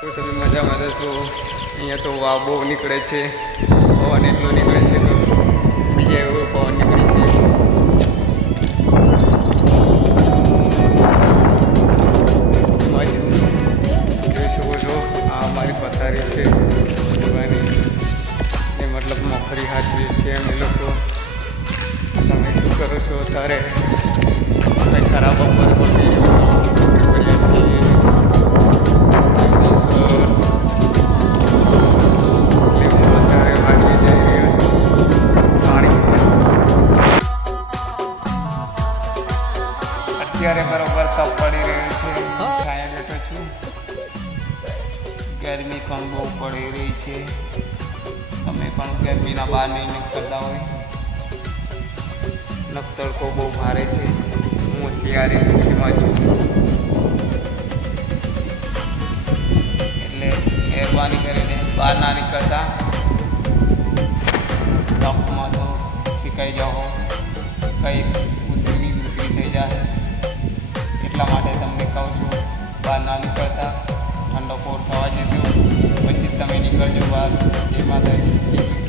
તો સભી મજામાં જશો. અહીંયા તો વાવ બહુ નીકળે છે, પવન એટલો નીકળે છે તો બીજા એવો પવન નીકળે છે. પાછું જોઈ શકો છો આ અમારી પથારી છે જોવાની, એ મતલબ મોખરી હાચવી છે અમે લોકો. તમે શું કરો છો અત્યારે? કંઈ ખરાબ બપોરે પડી કરીએ છીએ. અત્યારે બરોબર તપ પડી રહ્યું છે, છાયા બેઠો છું. ગરમી પણ બહુ પડી રહી છે. તમે પણ ગરમીના બહાર નહીં નીકળતા હોય. તડકો બહુ ભારે છે. હું અત્યારે ફીલ્ડમાં છું એટલે મહેરબાની કરીને બહાર ના નીકળતા. તપમાં તો શીખાઈ જાઓ, કંઈ મુશ્કેલી થઈ જાય. એટલા માટે તમને કહું છું બહાર ના નીકળતા. ઠંડો કોર થવા જજો પછી તમે નીકળજો બહાર. જય માતાજી.